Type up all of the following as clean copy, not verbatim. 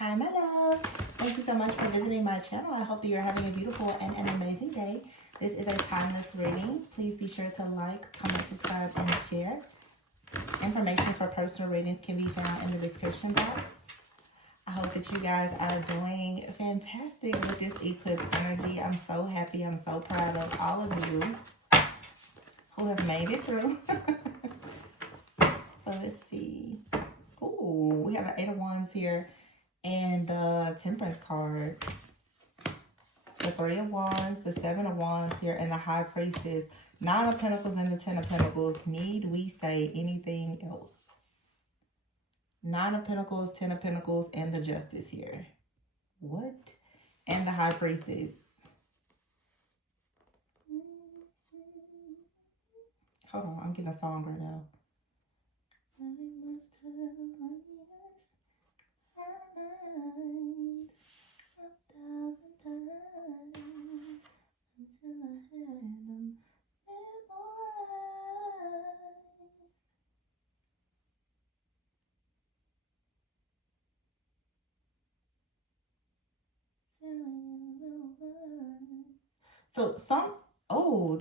Hi, my loves. Thank you so much for visiting my channel. I hope that you're having a beautiful and an amazing day. This is a timeless reading. Please be sure to like, comment, subscribe, and share. Information for personal readings can be found in the description box. I hope that you guys are doing fantastic with this eclipse energy. I'm so happy. I'm so proud of all of you who have made it through. So let's see. Ooh, we have an 8 of Wands here. And the Temperance card, the 3 of Wands, the 7 of Wands here, and the High Priestess, 9 of Pentacles and the 10 of Pentacles. Need we say anything else? 9 of Pentacles, 10 of Pentacles, and the Justice here. What? And the High Priestess. Hold on, I'm getting a song right now. I must have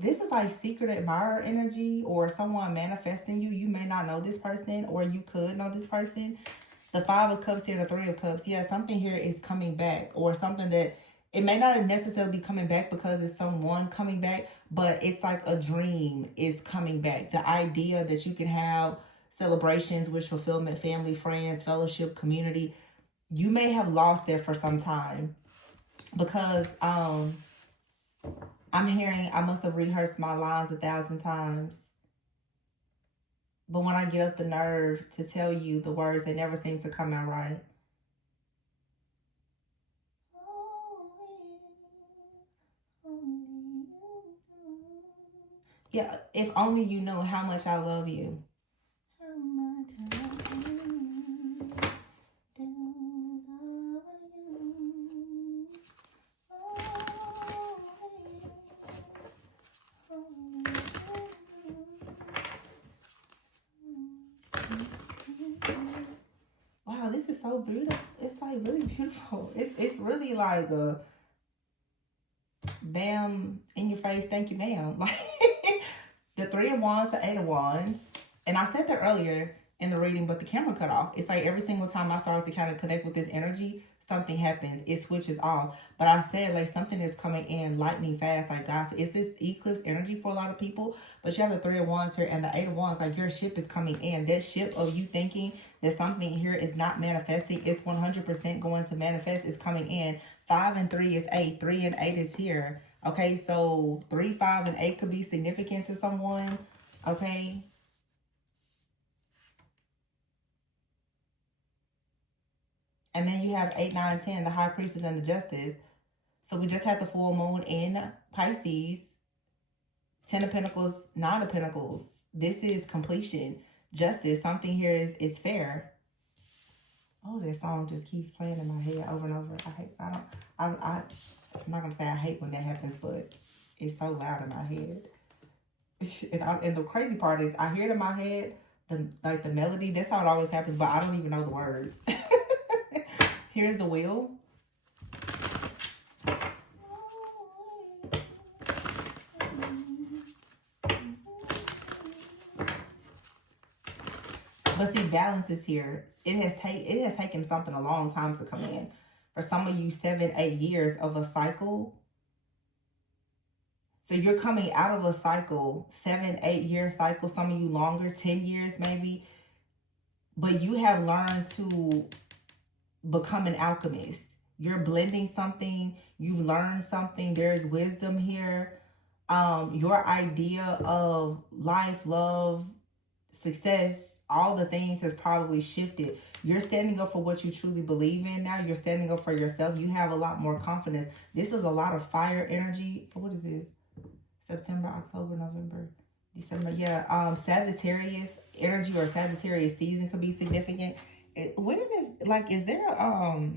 this is like secret admirer energy or someone manifesting you. You may not know this person, or you could know this person. The 5 of Cups here, the 3 of Cups. Yeah, something here is coming back, or something that it may not necessarily be coming back because it's someone coming back, but it's like a dream is coming back. The idea that you can have celebrations, wish fulfillment, family, friends, fellowship, community. You may have lost that for some time because I'm hearing I must have rehearsed my lines 1,000 times. But when I get up the nerve to tell you the words, they never seem to come out right. Yeah, if only you knew how much I love you. How much I love you. Wow, this is so beautiful. It's like really beautiful. It's really like a bam in your face, thank you ma'am. Like the 3 of Wands, the 8 of Wands. And I said that earlier in the reading, but the camera cut off. It's like every single time I start to kind of connect with this energy, something happens. It switches off. But I said like something is coming in lightning fast. Like guys, it's this eclipse energy for a lot of people. But you have the 3 of Wands here and the 8 of Wands. Like your ship is coming in. That ship of you thinking that something here is not manifesting, it's 100% going to manifest, is coming in. 5 and 3 is 8. 3 and 8 is here. Okay, so 3, 5, and 8 could be significant to someone. Okay. And then you have 8, 9, 10, the High Priestess and the Justice. So we just had the full moon in Pisces. 10 of Pentacles, 9 of Pentacles. This is completion. Justice. Something here is fair. Oh, this song just keeps playing in my head over and over. I'm not going to say I hate when that happens, but it's so loud in my head. And the crazy part is I hear it in my head, the melody. That's how it always happens, but I don't even know the words. Here's the wheel. But see, balance is here. It has taken something a long time to come in. For some of you, 7, 8 years of a cycle. So you're coming out of a cycle, 7, 8 year cycle. Some of you longer, 10 years maybe. But you have learned to become an alchemist. You're blending something. You've learned something. There's wisdom here. Your idea of life, love, success, all the things has probably shifted. You're standing up for what you truly believe in now. You're standing up for yourself. You have a lot more confidence. This is a lot of fire energy. So what is this? September, October, November, December. Yeah, Sagittarius energy or Sagittarius season could be significant. When is, like, is there, I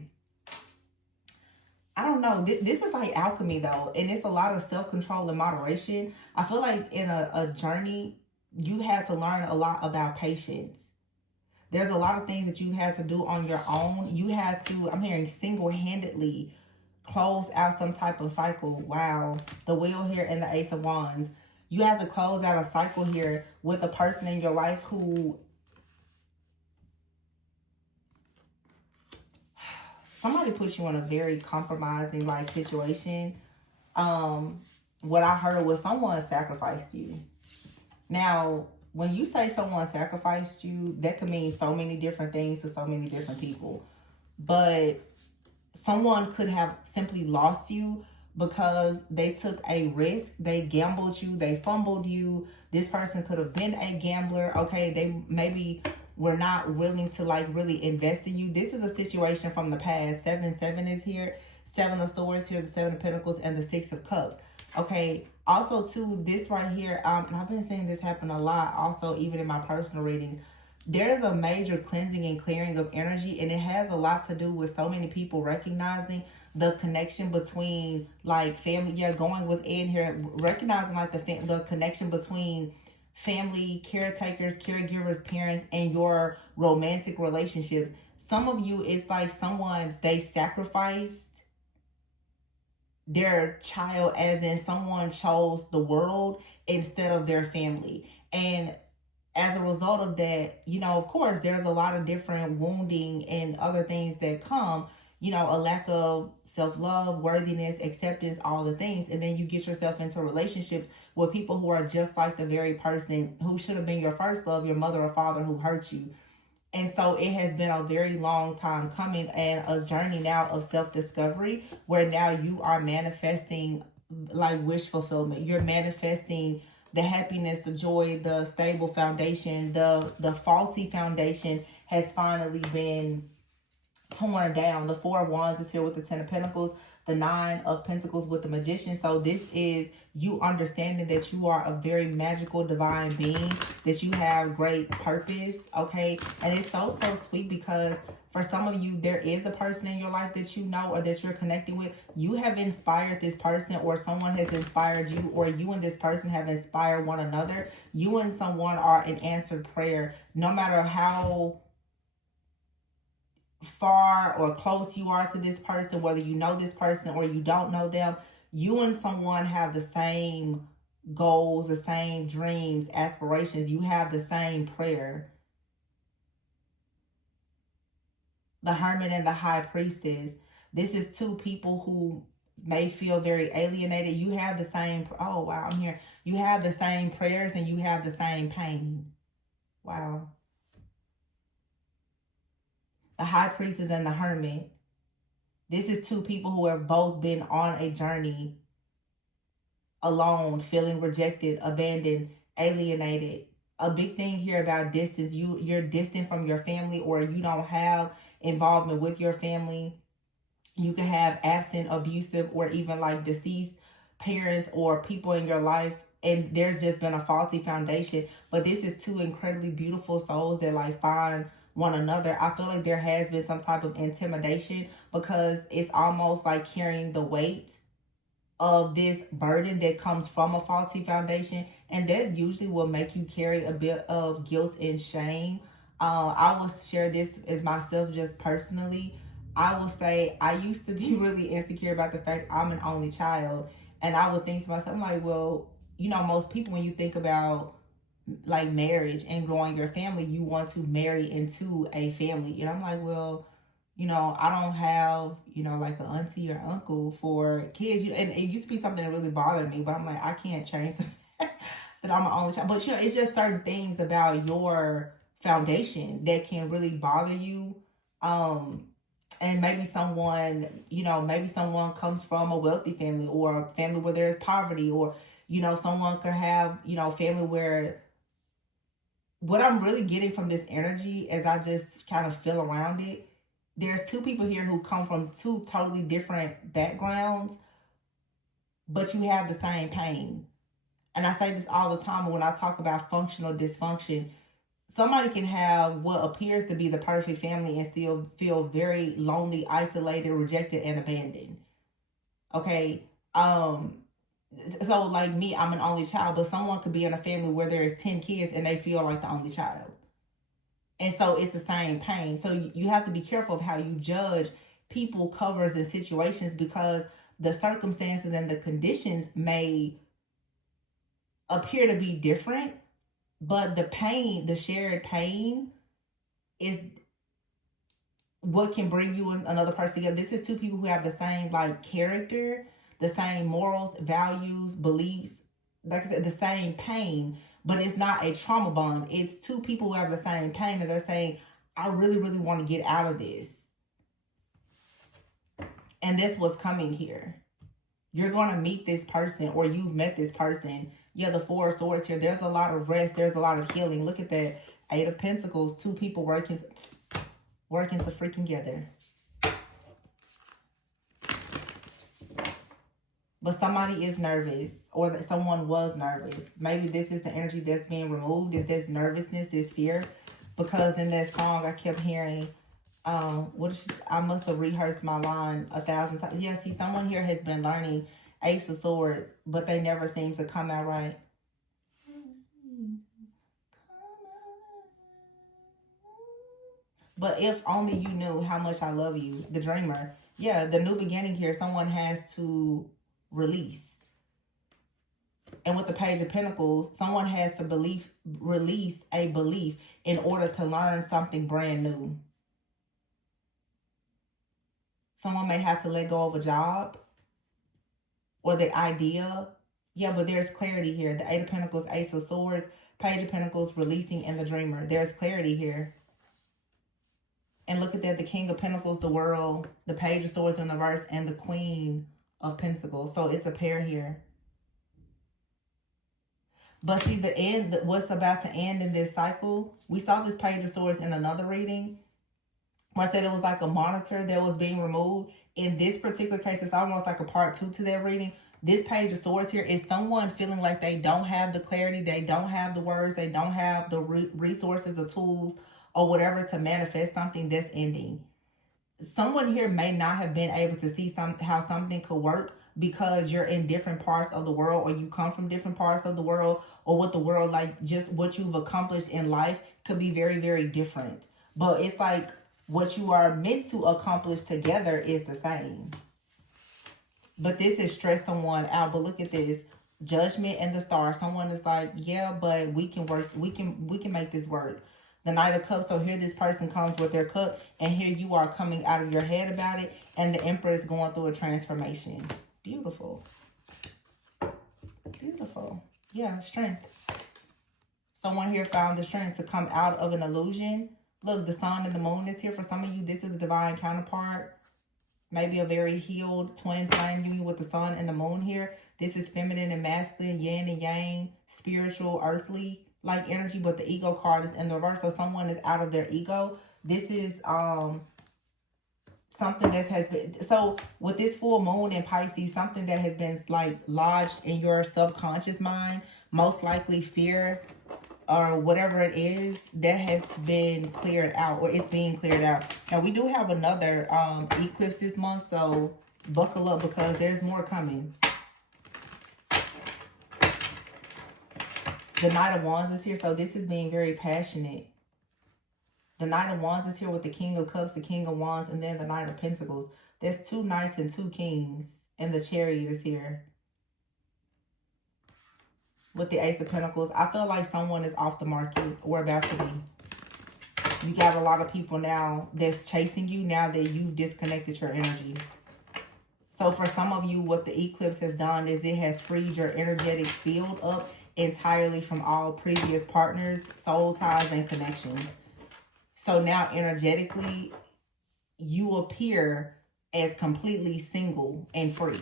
don't know. This is like alchemy though. And it's a lot of self-control and moderation. I feel like in a journey, you had to learn a lot about patience. There's a lot of things that you had to do on your own. You had to, I'm hearing, single-handedly close out some type of cycle. Wow. The Wheel here and the Ace of Wands. You have to close out a cycle here with a person in your life who, somebody put you in a very compromising like situation. What I heard was someone sacrificed you. Now, when you say someone sacrificed you, that could mean so many different things to so many different people. But someone could have simply lost you because they took a risk. They gambled you. They fumbled you. This person could have been a gambler. Okay, they maybe were not willing to like really invest in you. This is a situation from the past. 7-7 is here. 7 of Swords here. The 7 of Pentacles and the 6 of Cups. Okay. Also, too, this right here, and I've been seeing this happen a lot also, even in my personal readings. There's a major cleansing and clearing of energy, and it has a lot to do with so many people recognizing the connection between like family. Yeah, going within here, recognizing like the connection between family, caretakers, caregivers, parents, and your romantic relationships. Some of you, it's like someone, they sacrificed their child, as in someone chose the world instead of their family. And as a result of that, you know, of course, there's a lot of different wounding and other things that come, you know, a lack of self-love, worthiness, acceptance, all the things. And then you get yourself into relationships with people who are just like the very person who should have been your first love, your mother or father who hurt you. And so it has been a very long time coming, and a journey now of self-discovery where now you are manifesting like wish fulfillment. You're manifesting the happiness, the joy, the stable foundation. The faulty foundation has finally been torn down. The 4 of Wands is here with the 10 of Pentacles, the 9 of Pentacles with the Magician. So this is you understanding that you are a very magical divine being, that you have great purpose, okay? And it's so sweet because for some of you, there is a person in your life that you know or that you're connecting with. You have inspired this person, or someone has inspired you, or you and this person have inspired one another. You and someone are an answered prayer. No matter how far or close you are to this person, whether you know this person or you don't know them, you and someone have the same goals, the same dreams, aspirations. You have the same prayer. The Hermit and the High Priestess. This is 2 people who may feel very alienated. You have the same, oh wow, I'm here. You have the same prayers and you have the same pain. Wow. The High Priestess and the Hermit. This is 2 people who have both been on a journey alone, feeling rejected, abandoned, alienated. A big thing here about distance. You're distant from your family, or you don't have involvement with your family. You can have absent, abusive, or even like deceased parents or people in your life, and there's just been a faulty foundation. But this is 2 incredibly beautiful souls that like find one another. I feel like there has been some type of intimidation because it's almost like carrying the weight of this burden that comes from a faulty foundation, and that usually will make you carry a bit of guilt and shame. I will share this as myself just personally. I will say I used to be really insecure about the fact I'm an only child, and I would think to myself, I'm like, well, you know, most people, when you think about like marriage and growing your family, you want to marry into a family. And I'm like, well, you know, I don't have, you know, like an auntie or uncle for kids. And it used to be something that really bothered me, but I'm like, I can't change the fact that I'm an only child. But, you know, it's just certain things about your foundation that can really bother you. And maybe someone, you know, maybe someone comes from a wealthy family, or a family where there's poverty, or, you know, someone could have, you know, family where, what I'm really getting from this energy as I just kind of feel around it, there's 2 people here who come from 2 totally different backgrounds, but you have the same pain. And I say this all the time when I talk about functional dysfunction. Somebody can have what appears to be the perfect family and still feel very lonely, isolated, rejected, and abandoned. Okay? So like me, I'm an only child, but someone could be in a family where there is 10 kids and they feel like the only child. And so it's the same pain. So you have to be careful of how you judge people, covers, and situations, because the circumstances and the conditions may appear to be different, but the pain, the shared pain, is what can bring you and another person together. This is two people who have the same like character, the same morals, values, beliefs, like I said, the same pain, but it's not a trauma bond. It's two people who have the same pain and they're saying, I really, really want to get out of this. And that's what's coming here. You're going to meet this person, or you've met this person. Yeah, the Four of Swords here. There's a lot of rest. There's a lot of healing. Look at that. Eight of Pentacles. Two people working to freaking together. But somebody is nervous, or that someone was nervous. Maybe this is the energy that's being removed. Is this nervousness, this fear? Because in that song, I kept hearing, what is she, I must have rehearsed my line 1,000 times. Yeah, see, someone here has been learning Ace of Swords, but they never seem to come out right. But if only you knew how much I love you, the dreamer. Yeah, the new beginning here, someone has to release. And with the Page of Pentacles, someone has to release a belief in order to learn something brand new. Someone may have to let go of a job or the idea. Yeah, but there's clarity here. The Eight of Pentacles, Ace of Swords, Page of Pentacles, releasing, and the Dreamer. There's clarity here. And look at that, the King of Pentacles, the World, the Page of Swords in the reverse, and the Queen of Pentacles. So it's a pair here. But see, the end, what's about to end in this cycle, we saw this Page of Swords in another reading, where I said it was like a monitor that was being removed. In this particular case, it's almost like a part 2 to that reading. This Page of Swords here is someone feeling like they don't have the clarity, they don't have the words, they don't have the resources or tools or whatever to manifest something that's ending. Someone here may not have been able to see how something could work because you're in different parts of the world, or you come from different parts of the world, or what the world, like just what you've accomplished in life could be very, very different. But it's like what you are meant to accomplish together is the same. But this is stress someone out. But look at this. Judgment and the Star. Someone is like, yeah, but we can work. We can make this work. The Knight of Cups. So here this person comes with their cup, and here you are coming out of your head about it, and the Emperor is going through a transformation. Beautiful. Beautiful. Yeah, strength. Someone here found the strength to come out of an illusion. Look, the Sun and the Moon is here. For some of you, this is a divine counterpart. Maybe a very healed twin flame union with the Sun and the Moon here. This is feminine and masculine, yin and yang, spiritual, earthly like energy, but the ego card is in the reverse. So someone is out of their ego. This is something that has been, so with this full moon in Pisces, something that has been like lodged in your subconscious mind, most likely fear or whatever it is, that has been cleared out, or it's being cleared out. Now we do have another eclipse this month, so buckle up because there's more coming. The Knight of Wands is here, so this is being very passionate. The Knight of Wands is here with the King of Cups, the King of Wands, and then the Knight of Pentacles. There's 2 Knights and 2 Kings, and the Chariot is here with the Ace of Pentacles. I feel like someone is off the market, or about to be. You got a lot of people now that's chasing you now that you've disconnected your energy. So for some of you, what the eclipse has done is it has freed your energetic field up entirely from all previous partners, soul ties, and connections. So now energetically, you appear as completely single and free.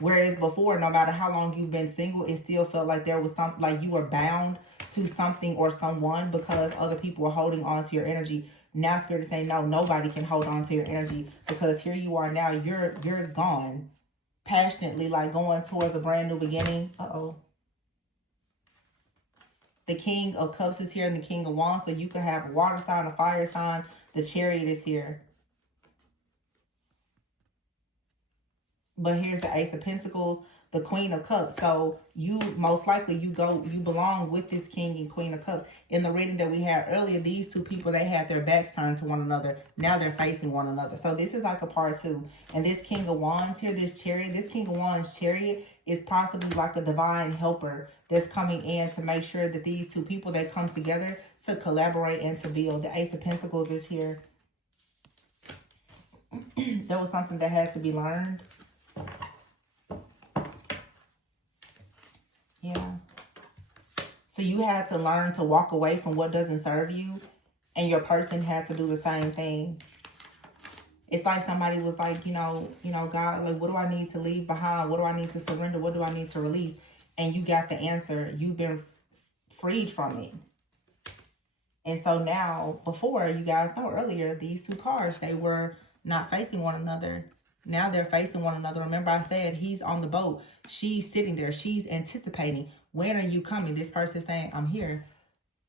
Whereas before, no matter how long you've been single, it still felt like there was something, like you were bound to something or someone because other people were holding on to your energy. Now Spirit is saying, no, nobody can hold on to your energy, because here you are now, you're gone. Passionately, like going towards a brand new beginning. The King of Cups is here and the King of Wands. So you could have a water sign, a fire sign. The Chariot is here. But here's the Ace of Pentacles, the Queen of Cups. So you most likely you belong with this King and Queen of Cups. In the reading that we had earlier, these two people, they had their backs turned to one another. Now they're facing one another. So this is like a part two. And this King of Wands here, this Chariot, this King of Wands Chariot is possibly like a divine helper that's coming in to make sure that these two people, they come together to collaborate and to build. The Ace of Pentacles is here. There was something that had to be learned. Yeah. So you had to learn to walk away from what doesn't serve you, and your person had to do the same thing. It's like somebody was like, you know, God, like, what do I need to leave behind? What do I need to surrender? What do I need to release? And you got the answer. You've been freed from it. And so now, before, you guys know earlier, these two cards, they were not facing one another. Now they're facing one another. Remember I said he's on the boat. She's sitting there. She's anticipating. When are you coming? This person's saying, I'm here.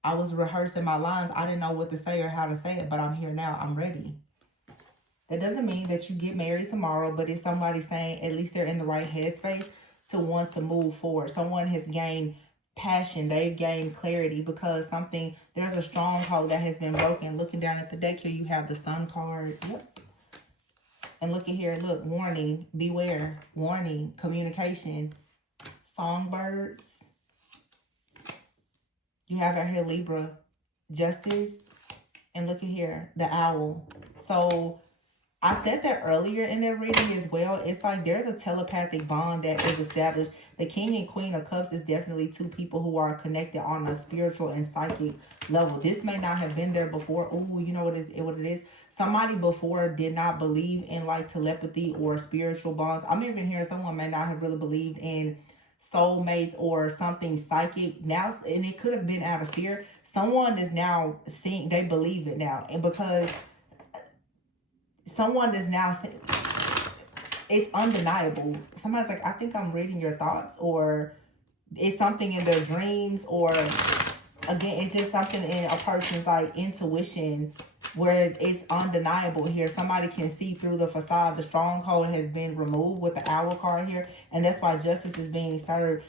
I was rehearsing my lines. I didn't know what to say or how to say it, but I'm here now. I'm ready. That doesn't mean that you get married tomorrow, but it's somebody saying at least they're in the right headspace to want to move forward. Someone has gained passion. They've gained clarity because there's a stronghold that has been broken. Looking down at the deck here, you have the Sun card. Yep. And look at here, look, warning, beware, warning, communication, songbirds. You have out here Libra, justice, and look at here, the owl. So I said that earlier in their reading as well. It's like there's a telepathic bond that is established. The King and Queen of Cups is definitely two people who are connected on a spiritual and psychic level. This may not have been there before. Oh, you know what it is? Somebody before did not believe in like telepathy or spiritual bonds. I'm even hearing someone may not have really believed in soulmates or something psychic now, and it could have been out of fear. Someone is now seeing, they believe it now, and because someone is now saying, it's undeniable. Somebody's like, I think I'm reading your thoughts, or it's something in their dreams, or again, it's just something in a person's like intuition where it's undeniable here. Somebody can see through the facade. The stronghold has been removed with the owl card here, and that's why justice is being served.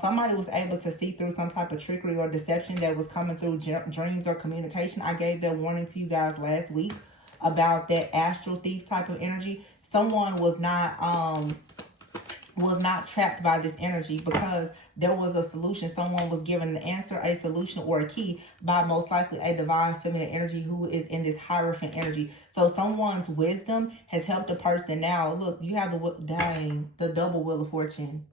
Somebody was able to see through some type of trickery or deception that was coming through dreams or communication. I gave that warning to you guys last week about that astral thief type of energy. Someone was not trapped by this energy because there was a solution. Someone was given an answer, a solution, or a key by most likely a divine feminine energy who is in this Hierophant energy. So someone's wisdom has helped a person. Now, look, you have the double Wheel of Fortune.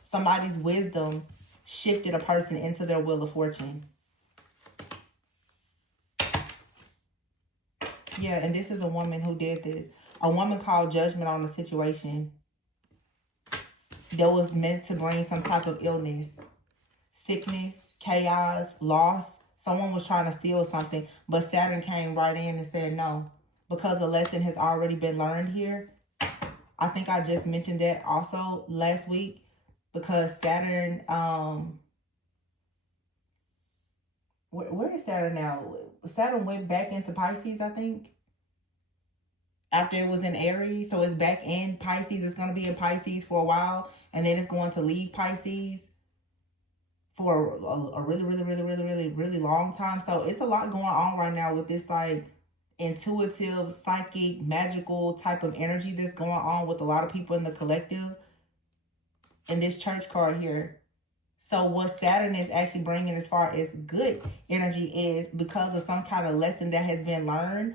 Somebody's wisdom shifted a person into their Wheel of Fortune. Yeah, and this is a woman who did this. A woman called judgment on the situation that was meant to bring some type of illness, sickness, chaos, loss. Someone was trying to steal something, but Saturn came right in and said no, because a lesson has already been learned here. I think I just mentioned that also last week, because Saturn, where is Saturn now? Saturn went back into Pisces, I think, after it was in Aries. So it's back in Pisces. It's going to be in Pisces for a while, and then it's going to leave Pisces for a really long time. So it's a lot going on right now with this like intuitive, psychic, magical type of energy that's going on with a lot of people in the collective. And this Church card here. So what Saturn is actually bringing as far as good energy is, because of some kind of lesson that has been learned,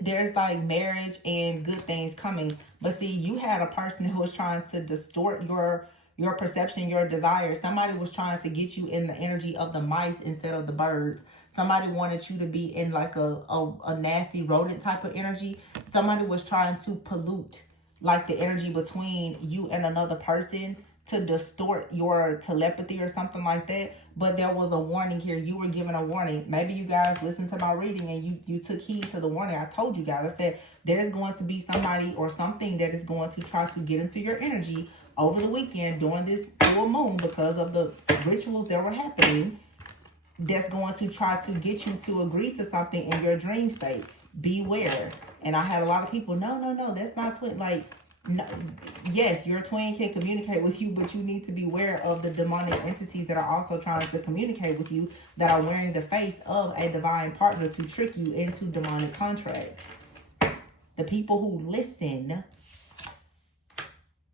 there's like marriage and good things coming. But see, you had a person who was trying to distort your perception, your desire. Somebody was trying to get you in the energy of the mice instead of the birds. Somebody wanted you to be in like a nasty rodent type of energy. Somebody was trying to pollute like the energy between you and another person to distort your telepathy or something like that. But there was a warning here. You were given a warning. Maybe you guys listened to my reading and you took heed to the warning. I told you guys, I said there's going to be somebody or something that is going to try to get into your energy over the weekend during this full moon, because of the rituals that were happening, that's going to try to get you to agree to something in your dream state. beware. And I had a lot of people, no, that's my twin. Like, no, yes, your twin can communicate with you, but you need to be aware of the demonic entities that are also trying to communicate with you, that are wearing the face of a divine partner to trick you into demonic contracts. The people who listen,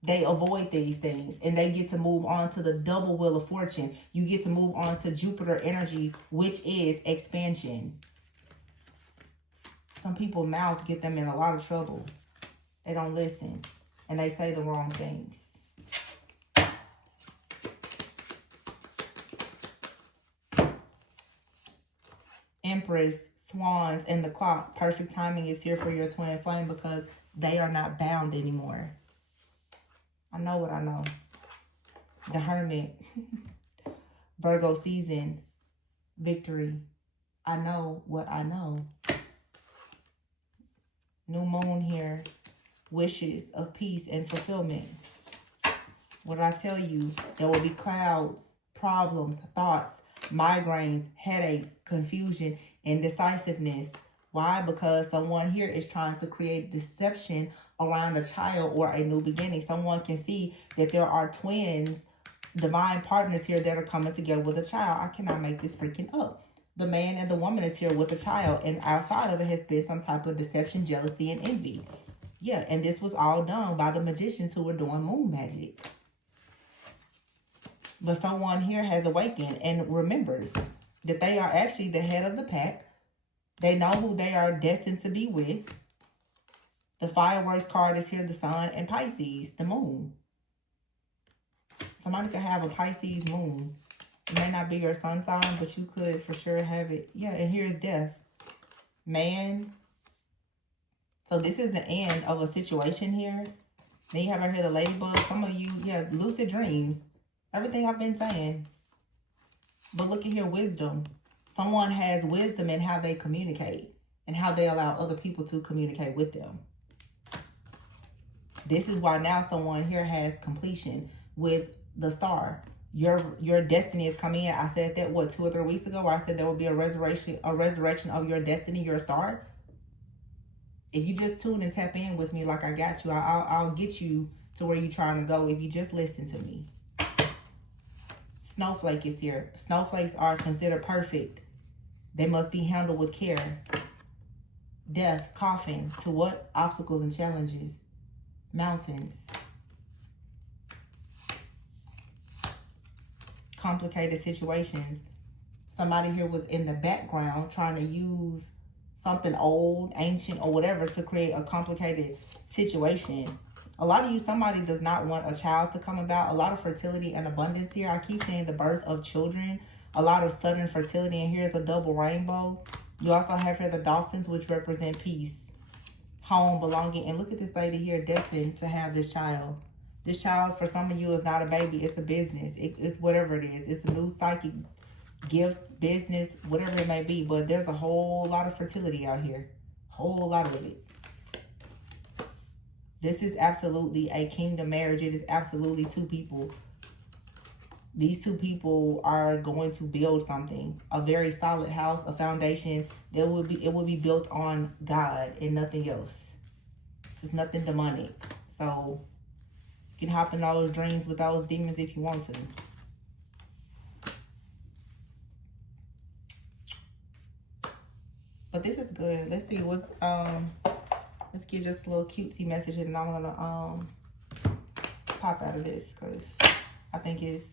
they avoid these things, and they get to move on to the double wheel of fortune. You get to move on to Jupiter energy, which is expansion. Some people's mouth get them in a lot of trouble. They don't listen, and they say the wrong things. Empress, swans, and the clock. Perfect timing is here for your twin flame because they are not bound anymore. I know what I know. The Hermit. Virgo season. Victory. I know what I know. New moon here. Wishes of peace and fulfillment. What did I tell you? There will be clouds, problems, thoughts, migraines, headaches, confusion, indecisiveness. Why? Because someone here is trying to create deception around a child or a new beginning. Someone can see that there are twins, divine partners here that are coming together with a child. I cannot make this freaking up. The man and the woman is here with a child, and outside of it has been some type of deception, jealousy, and envy. Yeah, and this was all done by the magicians who were doing moon magic. But someone here has awakened and remembers that they are actually the head of the pack. They know who they are destined to be with. The fireworks card is here, the sun, and Pisces, the moon. Somebody could have a Pisces moon. It may not be your sun sign, but you could for sure have it. Yeah, and here's death. Man. So this is the end of a situation here. Then you have right here the ladybug. Some of you, yeah, lucid dreams. Everything I've been saying. But look at here, wisdom. Someone has wisdom in how they communicate and how they allow other people to communicate with them. This is why now someone here has completion with the star. Your destiny is coming in. I said that, what, 2 or 3 weeks ago, where I said there will be a resurrection of your destiny, your star. If you just tune and tap in with me like I got you, I'll get you to where you're trying to go if you just listen to me. Snowflake is here. Snowflakes are considered perfect. They must be handled with care. Death, coffin, to what? Obstacles and challenges. Mountains. Complicated situations. Somebody here was in the background trying to use something old, ancient, or whatever to create a complicated situation. A lot of you, somebody does not want a child to come about. A lot of fertility and abundance here. I keep saying the birth of children. A lot of sudden fertility. And here's a double rainbow. You also have here the dolphins, which represent peace, home, belonging. And look at this lady here, destined to have this child. This child, for some of you, is not a baby. It's a business. It's whatever it is. It's a new psychic gift, business, whatever it may be. But there's a whole lot of fertility out here. Whole lot of it. This is absolutely a kingdom marriage. It is absolutely 2 people. These 2 people are going to build something. A very solid house, a foundation. It will be built on God and nothing else. This is nothing demonic. So you can hop in all those dreams with those demons if you want to. But this is good. Let's see what let's get just a little cutesy message, and I'm gonna pop out of this because I think it's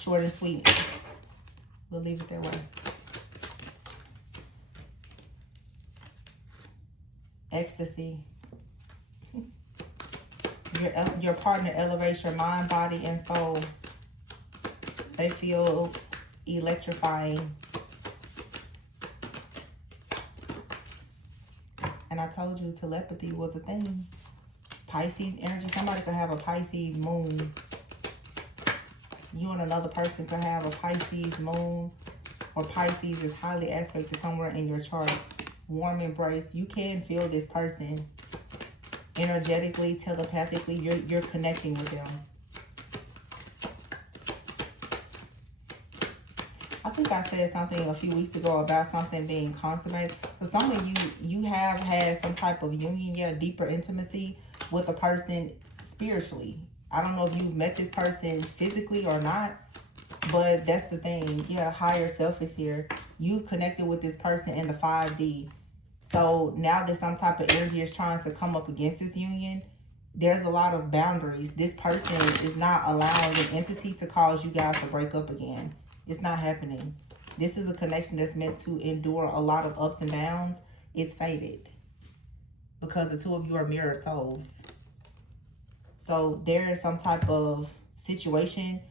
short and sweet. We'll leave it that way. Ecstasy. Your partner elevates your mind, body, and soul. They feel electrifying. And I told you telepathy was a thing. Pisces energy. Somebody could have a Pisces moon. You and another person could have a Pisces moon. Or Pisces is highly aspected somewhere in your chart. Warm embrace. You can feel this person. Energetically, telepathically, you're connecting with them. I think I said something a few weeks ago about something being consummated. For some of you, you have had some type of union, yeah, deeper intimacy with a person spiritually. I don't know if you met this person physically or not, but that's the thing. Yeah, higher self is here. You connected with this person in the 5D. So now that some type of energy is trying to come up against this union, there's a lot of boundaries. This person is not allowing an entity to cause you guys to break up again. It's not happening. This is a connection that's meant to endure a lot of ups and downs. It's fated because the two of you are mirrored souls. So there is some type of situation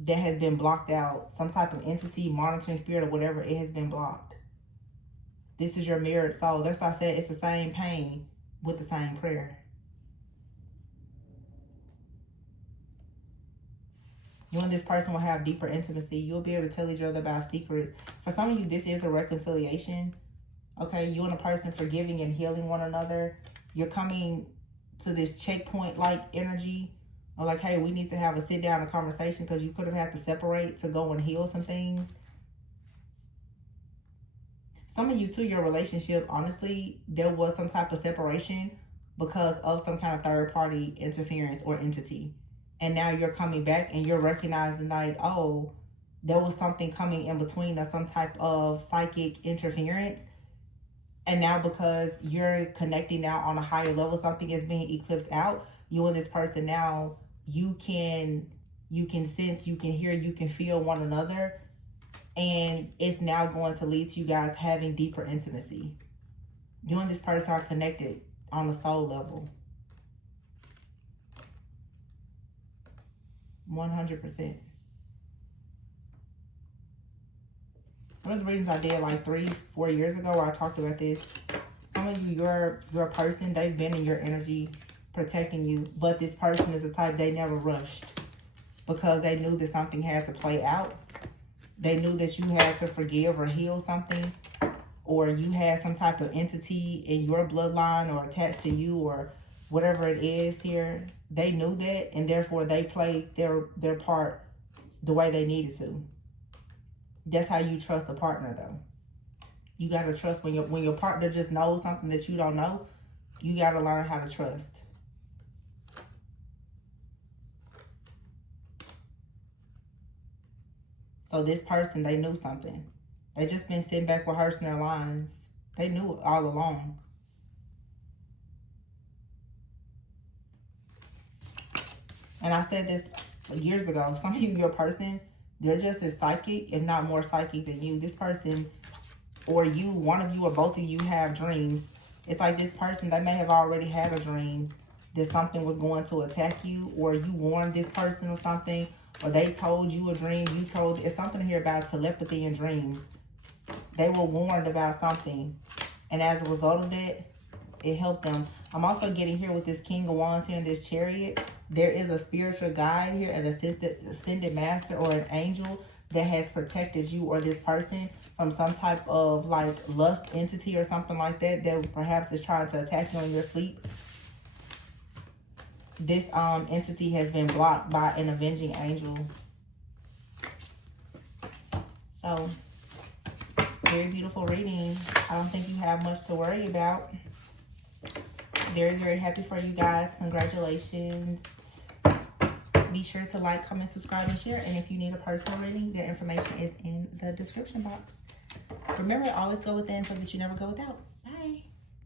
that has been blocked out. Some type of entity, monitoring spirit, or whatever, it has been blocked. This is your mirrored soul. That's why I said it's the same pain with the same prayer. You and this person will have deeper intimacy. You'll be able to tell each other about secrets. For some of you, this is a reconciliation. Okay, you and a person forgiving and healing one another. You're coming to this checkpoint-like energy. Or like, hey, we need to have a sit-down and conversation because you could have had to separate to go and heal some things. Some of you, too, your relationship, honestly, there was some type of separation because of some kind of third-party interference or entity. And now you're coming back and you're recognizing like, oh, there was something coming in between us, some type of psychic interference. And now because you're connecting now on a higher level, something is being eclipsed out. You and this person now, you can sense, you can hear, you can feel one another. And it's now going to lead to you guys having deeper intimacy. You and this person are connected on a soul level. 100%. Those readings I did like 3-4 years ago where I talked about this. Some of you, your person, they've been in your energy protecting you. But this person is the type, they never rushed. Because they knew that something had to play out. They knew that you had to forgive or heal something. Or you had some type of entity in your bloodline or attached to you or whatever it is here. They knew that, and therefore they played their part the way they needed to. That's how you trust a partner, though. You got to trust when your partner just knows something that you don't know. You got to learn how to trust. So this person, they knew something. They just been sitting back rehearsing their lines. They knew all along. And I said this years ago. Some of you, your person, they're just as psychic, if not more psychic than you. This person, or you, one of you or both of you have dreams. It's like this person, they may have already had a dream that something was going to attack you, or you warned this person or something, or they told you a dream, you told, it's something here about telepathy and dreams. They were warned about something, and as a result of that, it helped them. I'm also getting here with this King of Wands here in this Chariot. There is a spiritual guide here, an ascended master or an angel that has protected you or this person from some type of like lust entity or something like that that perhaps is trying to attack you in your sleep. This entity has been blocked by an avenging angel. So, very beautiful reading. I don't think you have much to worry about. Very, very happy for you guys. Congratulations. Be sure to like, comment, subscribe, and share. And if you need a personal reading, their information is in the description box. Remember, always go within so that you never go without.